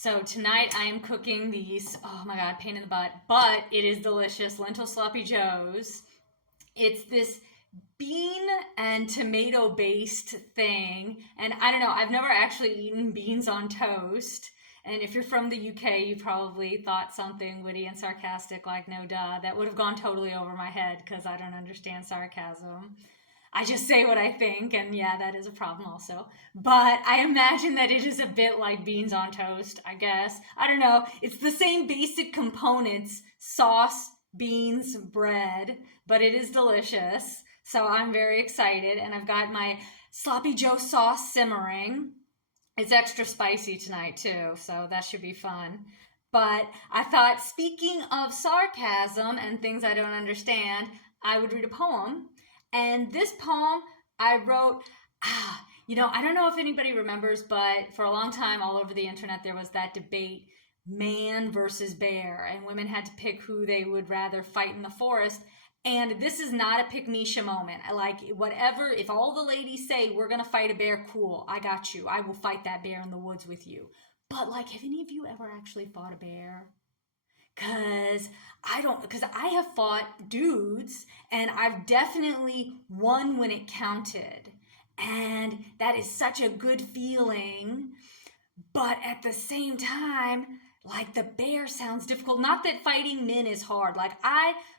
So tonight I am cooking these, oh my god, pain in the butt, but it is delicious, lentil sloppy joes. It's this bean and tomato based thing, and I don't know, I've never actually eaten beans on toast. And if you're from the UK, you probably thought something witty and sarcastic like, no duh. That would have gone totally over my head because I don't understand sarcasm. I just say what I think, and yeah, that is a problem also. But I imagine that it is a bit like beans on toast, I guess. I don't know. It's the same basic components: sauce, beans, bread, but it is delicious. So I'm very excited, and I've got my sloppy joe sauce simmering. It's extra spicy tonight, too, so that should be fun. But I thought, speaking of sarcasm and things I don't understand, I would read a poem. And this poem I wrote, I don't know if anybody remembers, but for a long time all over the internet there was that debate, man versus bear, and women had to pick who they would rather fight in the forest. And this is not a pick Misha moment. I like whatever, if all the ladies say we're gonna fight a bear, cool, I got you. I will fight that bear in the woods with you. But like, have any of you ever actually fought a bear? Because I have fought dudes and I've definitely won when it counted. And that is such a good feeling. But at the same time, like, the bear sounds difficult. Not that fighting men is hard.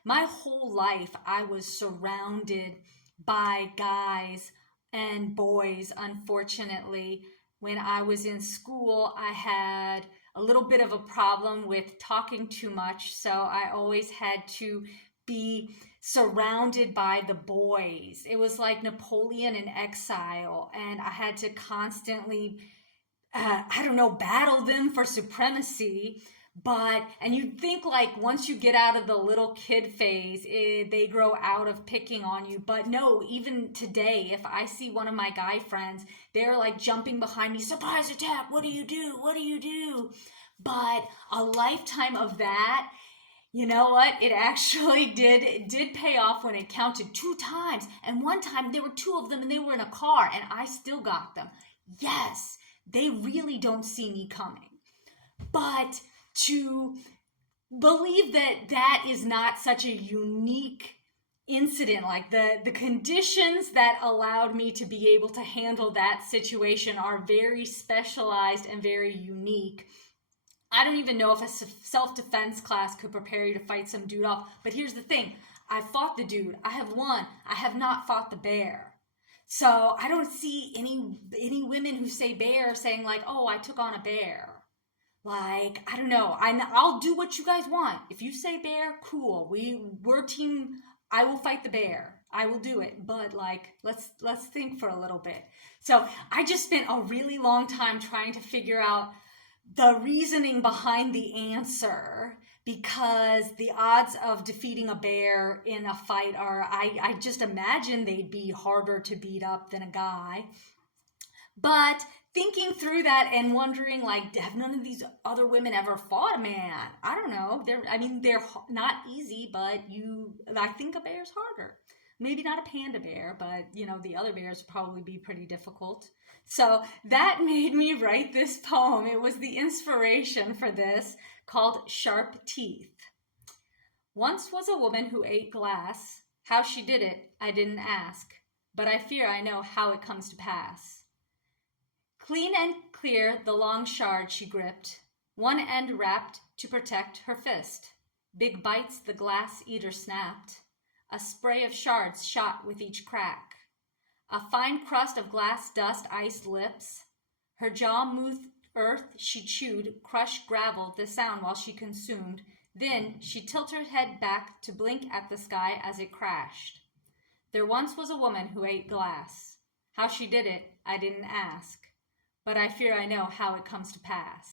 My whole life, I was surrounded by guys and boys, unfortunately. When I was in school, I had a little bit of a problem with talking too much, so I always had to be surrounded by the boys. It was like Napoleon in exile, and I had to constantly, I don't know, battle them for supremacy. And you'd think like once you get out of the little kid phase, they grow out of picking on you. But no, even today, if I see one of my guy friends, they're like jumping behind me, surprise attack, what do you do? What do you do? But a lifetime of that, you know what? It actually did pay off when it counted two times. And one time there were two of them and they were in a car and I still got them. Yes, they really don't see me coming. But to believe that that is not such a unique incident, like the conditions that allowed me to be able to handle that situation are very specialized and very unique. I don't even know if a self-defense class could prepare you to fight some dude off. But here's the thing. I fought the dude. I have won. I have not fought the bear. So I don't see any women who say bear saying like, oh, I took on a bear. Like, I don't know. I'll do what you guys want. If you say bear, cool. We're team. I will fight the bear. I will do it. But like, let's think for a little bit. So I just spent a really long time trying to figure out the reasoning behind the answer, because the odds of defeating a bear in a fight are, I just imagine they'd be harder to beat up than a guy. But thinking through that and wondering, like, have none of these other women ever fought a man? I don't know. They're not easy, but I think a bear's harder. Maybe not a panda bear, but the other bears would probably be pretty difficult. So that made me write this poem. It was the inspiration for this, called Sharp Teeth. Once was a woman who ate glass. How she did it, I didn't ask, but I fear I know how it comes to pass. Clean and clear the long shard she gripped, one end wrapped to protect her fist. Big bites the glass eater snapped. A spray of shards shot with each crack. A fine crust of glass dust iced lips. Her jaw moved earth she chewed, crushed gravel, the sound while she consumed. Then she tilted her head back to blink at the sky as it crashed. There once was a woman who ate glass. How she did it, I didn't ask, but I fear I know how it comes to pass.